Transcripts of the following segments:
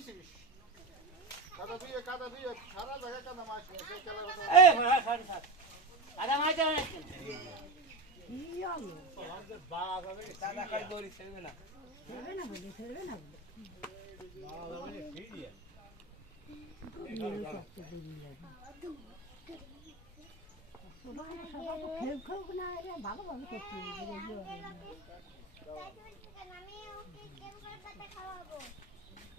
Polícias! Cada dia, cada dia, caralho, é cada mais. É, é, é, é. Cada mais é, né? Ia, meu. Está na cara de polícia, vem lá. Vem lá, vem lá, vem lá. Vem lá, vem lá. Thank you.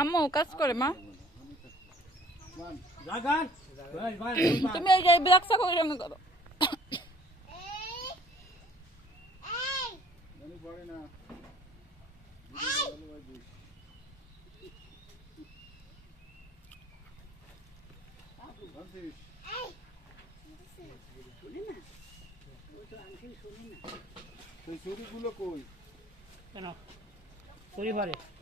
আম্মু কাজ করে মা তুমি ব্যবসা করে করো পরিবারে